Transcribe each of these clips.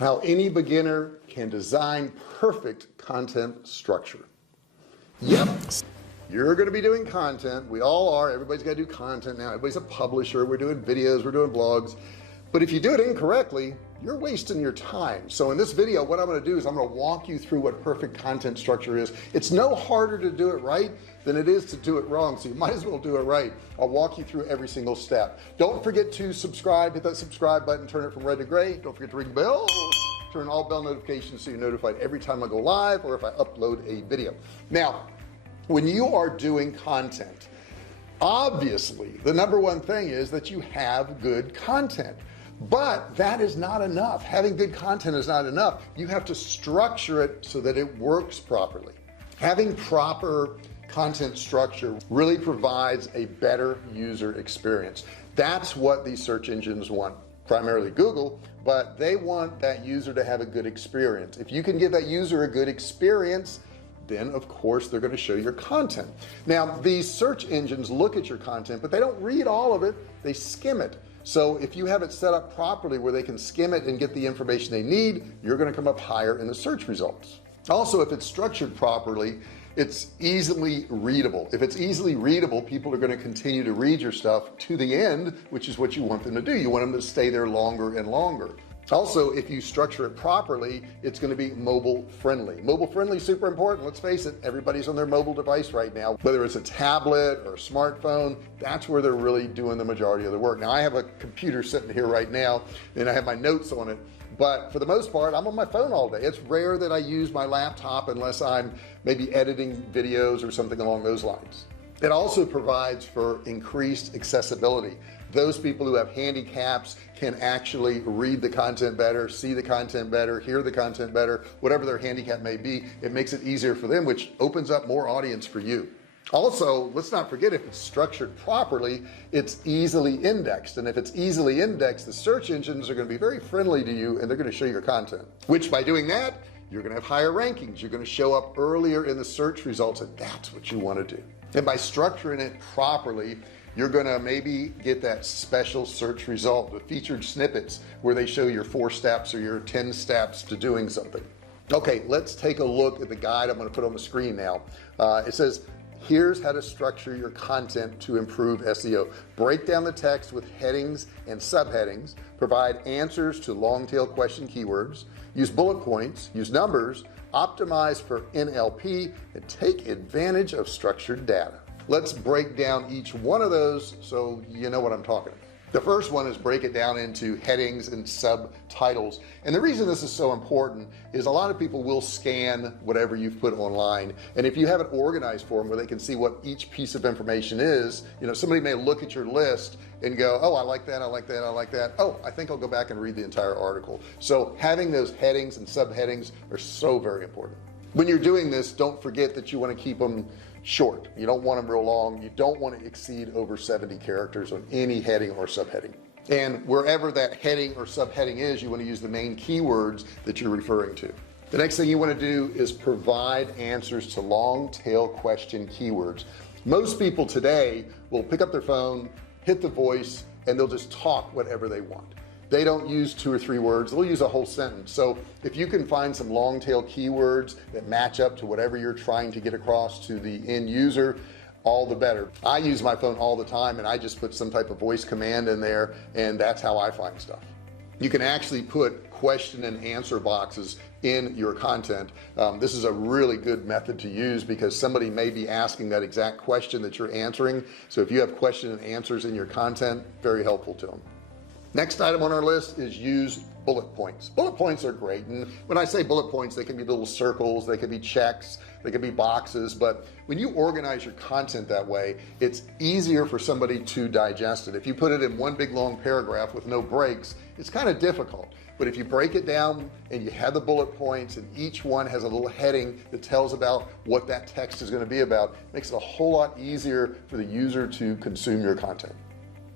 How any beginner can design perfect content structure. Yep, you're going to be doing content. We all are. Everybody's got to do content now. Everybody's a publisher. We're doing videos, we're doing blogs, but if you do it incorrectly, you're wasting your time. So in this video, what I'm going to do is I'm going to walk you through what perfect content structure is. It's no harder to do it right than it is to do it wrong, so you might as well do it right. I'll walk you through every single step. Don't forget to subscribe. Hit that subscribe button, turn it from red to gray. Don't forget to ring the bell, turn all bell notifications so you're notified every time I go live or if I upload a video. Now, when you are doing content, obviously the number one thing is that you have good content. But that is not enough. Having good content is not enough. You have to structure it so that it works properly. Having proper content structure really provides a better user experience. That's what these search engines want, primarily Google, but they want that user to have a good experience. If you can give that user a good experience, then of course they're going to show your content. Now these search engines look at your content, but they don't read all of it. They skim it. So if you have it set up properly where they can skim it and get the information they need, you're going to come up higher in the search results. Also, if it's structured properly, it's easily readable. If it's easily readable, people are going to continue to read your stuff to the end, which is what you want them to do. You want them to stay there longer and longer. Also, if you structure it properly, it's going to be mobile friendly. Mobile friendly is super important. Let's face it, everybody's on their mobile device right now, whether it's a tablet or a smartphone. That's where they're really doing the majority of the work. Now I have a computer sitting here right now and I have my notes on it, but for the most part I'm on my phone all day. It's rare that I use my laptop unless I'm maybe editing videos or something along those lines. It also provides for increased accessibility. Those people who have handicaps can actually read the content better, see the content better, hear the content better, whatever their handicap may be. It makes it easier for them, which opens up more audience for you. Also, let's not forget, if it's structured properly, it's easily indexed. And if it's easily indexed, the search engines are going to be very friendly to you and they're going to show your content, which by doing that, you're going to have higher rankings. You're going to show up earlier in the search results, and that's what you want to do. And by structuring it properly, you're gonna maybe get that special search result with featured snippets where they show your 4 steps or your 10 steps to doing something. Okay, let's take a look at the guide I'm going to put on the screen now. It says, here's how to structure your content to improve SEO. Break down the text with headings and subheadings, provide answers to long tail question keywords, use bullet points, use numbers, optimize for NLP, and take advantage of structured data. Let's break down each one of those so you know what I'm talking about. The first one is break it down into headings and subtitles. And the reason this is so important is a lot of people will scan whatever you've put online, and if you have it organized for them where they can see what each piece of information is, you know, somebody may look at your list and go, oh, I like that, I like that, I like that. Oh, I think I'll go back and read the entire article. So having those headings and subheadings are so very important. When you're doing this, don't forget that you want to keep them short. You don't want them real long. You don't want to exceed over 70 characters on any heading or subheading. And wherever that heading or subheading is, you want to use the main keywords that you're referring to. The next thing you want to do is provide answers to long tail question keywords. Most people today will pick up their phone, hit the voice, and they'll just talk whatever they want. They don't use 2 or 3 words. They'll use a whole sentence. So if you can find some long tail keywords that match up to whatever you're trying to get across to the end user, all the better. I use my phone all the time and I just put some type of voice command in there, and that's how I find stuff. You can actually put question and answer boxes in your content. This is a really good method to use because somebody may be asking that exact question that you're answering. So if you have question and answers in your content, very helpful to them. Next item on our list is use bullet points. Bullet points are great, and when I say bullet points, they can be little circles, they can be checks, they can be boxes, but when you organize your content that way, it's easier for somebody to digest it. If you put it in one big long paragraph with no breaks, it's kind of difficult. But if you break it down and you have the bullet points and each one has a little heading that tells about what that text is going to be about, it makes it a whole lot easier for the user to consume your content.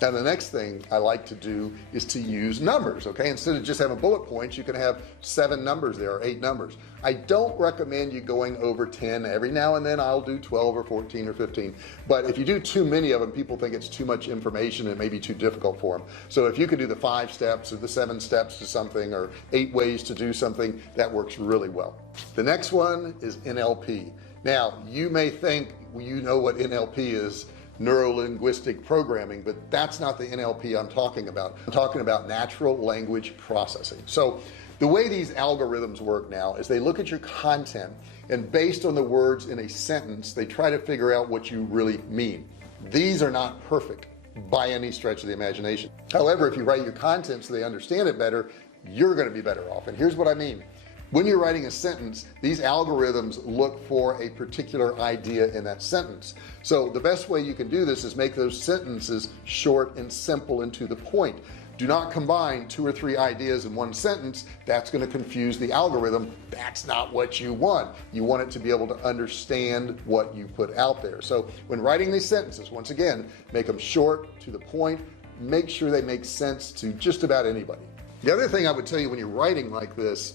Now the next thing I like to do is to use numbers. Okay, instead of just having bullet points, you can have 7 numbers there or 8 numbers. I don't recommend you going over 10. Every now and then I'll do 12 or 14 or 15, but if you do too many of them, people think it's too much information and it may be too difficult for them. So if you could do the 5 steps or the 7 steps to something or 8 ways to do something, that works really well. The next one is NLP. Now you may think you know what NLP is, neuro-linguistic programming, but that's not the NLP I'm talking about. I'm talking about natural language processing. So the way these algorithms work now is they look at your content, and based on the words in a sentence, they try to figure out what you really mean. These are not perfect by any stretch of the imagination. However, if you write your content so they understand it better, you're going to be better off. And here's what I mean. When you're writing a sentence, these algorithms look for a particular idea in that sentence. So the best way you can do this is make those sentences short and simple and to the point. Do not combine 2 or 3 ideas in one sentence. That's going to confuse the algorithm. That's not what you want. You want it to be able to understand what you put out there. So when writing these sentences, once again, make them short, to the point, make sure they make sense to just about anybody. The other thing I would tell you when you're writing like this,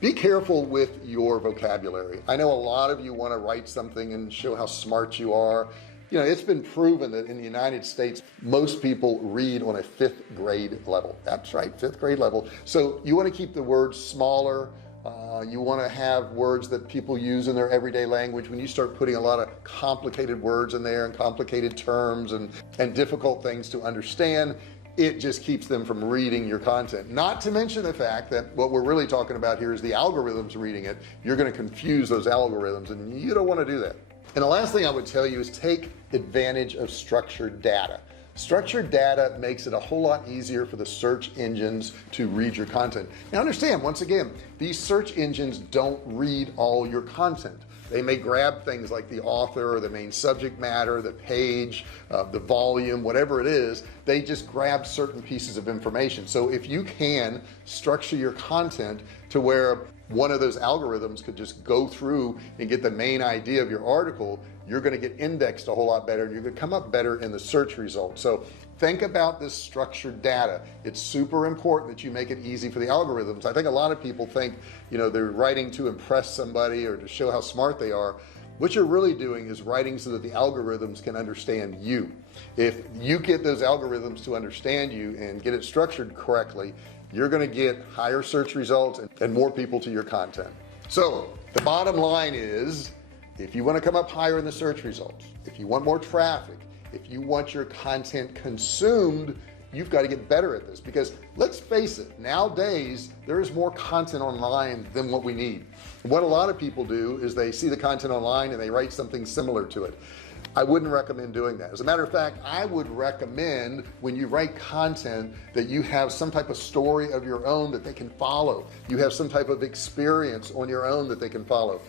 be careful with your vocabulary. I know a lot of you want to write something and show how smart you are. You know, it's been proven that in the United States, most people read on a 5th grade level. That's right, 5th grade level. So you want to keep the words smaller. You want to have words that people use in their everyday language. When you start putting a lot of complicated words in there and complicated terms and difficult things to understand, it just keeps them from reading your content. Not to mention the fact that what we're really talking about here is the algorithms reading it. You're going to confuse those algorithms, and you don't want to do that. And the last thing I would tell you is take advantage of structured data. Structured data makes it a whole lot easier for the search engines to read your content. Now understand, once again, these search engines don't read all your content. They may grab things like the author or the main subject matter, the page, the volume, whatever it is. They just grab certain pieces of information. So if you can structure your content to where one of those algorithms could just go through and get the main idea of your article, you're going to get indexed a whole lot better, and you're going to come up better in the search results. So think about this structured data. It's super important that you make it easy for the algorithms. I think a lot of people think, you know, they're writing to impress somebody or to show how smart they are. What you're really doing is writing so that the algorithms can understand you. If you get those algorithms to understand you and get it structured correctly, you're going to get higher search results and more people to your content. So the bottom line is, if you want to come up higher in the search results, if you want more traffic, if you want your content consumed, you've got to get better at this, because let's face it, nowadays there is more content online than what we need. What a lot of people do is they see the content online and they write something similar to it. I wouldn't recommend doing that. As a matter of fact, I would recommend when you write content that you have some type of story of your own that they can follow. You have some type of experience on your own that they can follow.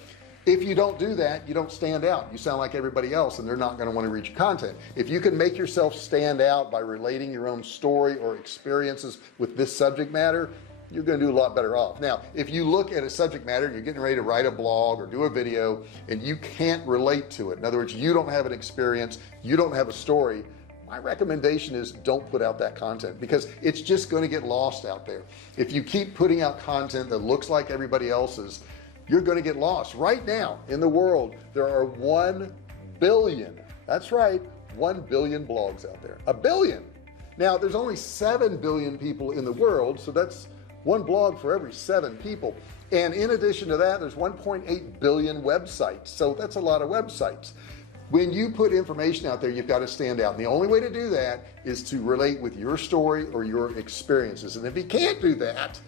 If you don't do that, you don't stand out. You sound like everybody else, and they're not going to want to read your content. If you can make yourself stand out by relating your own story or experiences with this subject matter, you're going to do a lot better off. Now, if you look at a subject matter, you're getting ready to write a blog or do a video, and you can't relate to it. In other words, you don't have an experience, you don't have a story. My recommendation is don't put out that content, because it's just going to get lost out there. If you keep putting out content that looks like everybody else's, you're going to get lost. Right now in the world, there are 1 billion, that's right, 1 billion blogs out there. 1 billion. Now there's only 7 billion people in the world, so that's 1 blog for every 7 people. And in addition to that, there's 1.8 billion websites. So that's a lot of websites. When you put information out there, you've got to stand out. And the only way to do that is to relate with your story or your experiences. And if you can't do that,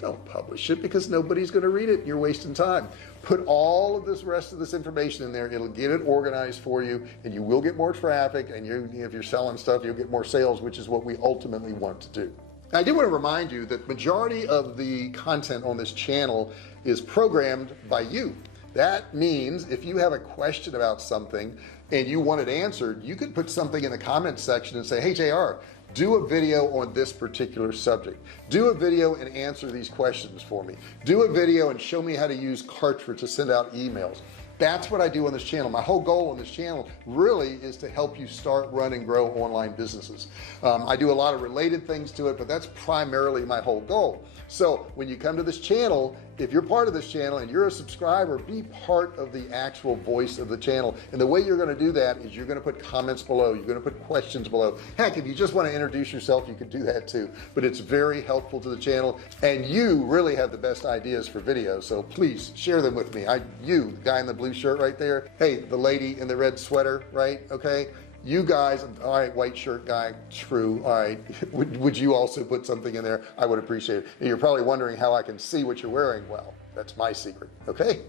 don't publish it, because nobody's going to read it and you're wasting time. Put all of this rest of this information in there. It'll get it organized for you, and you will get more traffic, and if you're selling stuff, you'll get more sales, which is what we ultimately want to do. I do want to remind you that majority of the content on this channel is programmed by you. That means if you have a question about something and you want it answered, you could put something in the comments section and say, hey JR, do a video on this particular subject. Do a video and answer these questions for me. Do a video and show me how to use Cartridge to send out emails. That's what I do on this channel. My whole goal on this channel really is to help you start, run, and grow online businesses. I do a lot of related things to it, but that's primarily my whole goal. So when you come to this channel, if you're part of this channel and you're a subscriber, be part of the actual voice of the channel. And the way you're going to do that is you're going to put comments below, you're going to put questions below. Heck, if you just want to introduce yourself, you can do that too, but it's very helpful to the channel, and you really have the best ideas for videos, so please share them with me. You, the guy in the blue shirt right there, hey, the lady in the red sweater, right? Okay, you guys, all right, white shirt guy, true, all right, would you also put something in there? I would appreciate it. And you're probably wondering how I can see what you're wearing. Well, that's my secret. Okay.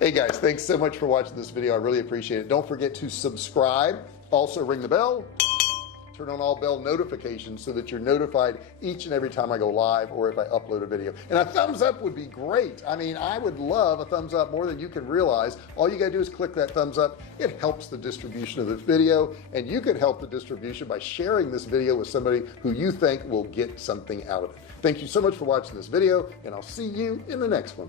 Hey guys, thanks so much for watching this video. I really appreciate it. Don't forget to subscribe, also ring the bell, turn on all bell notifications so that you're notified each and every time I go live or if I upload a video. And a thumbs up would be great. I mean, I would love a thumbs up more than you can realize. All you gotta do is click that thumbs up. It helps the distribution of this video, and you could help the distribution by sharing this video with somebody who you think will get something out of it. Thank you so much for watching this video, and I'll see you in the next one.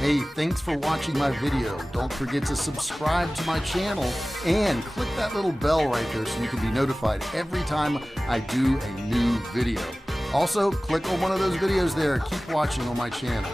Hey, thanks for watching my video. Don't forget to subscribe to my channel and click that little bell right there so you can be notified every time I do a new video. Also, click on one of those videos there. Keep watching on my channel.